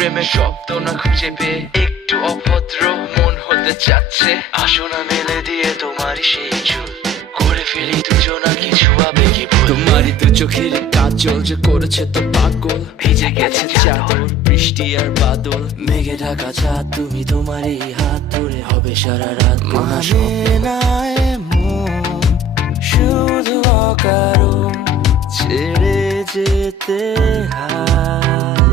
প্রেমের শব্দ না খুঁজে পেয়ে একটু অভদ্র মন হতে চাচ্ছে। আসো না মেলে দিয়ে তোমারই সেই চুল, করে ফেলি দুজনা কিছু আবেগী ভুল। তোমারই দু চোখের কাজল যে করেছে তো পাগল, ভিজে গেছে চাদর বৃষ্টি আর বাদল, মেঘে ঢাকা চাঁদ তুমি তোমারই হাত ধরে হবে সারা রাত। মানে না এমন শুধু অকারণ ছেড়ে যেতে হয়।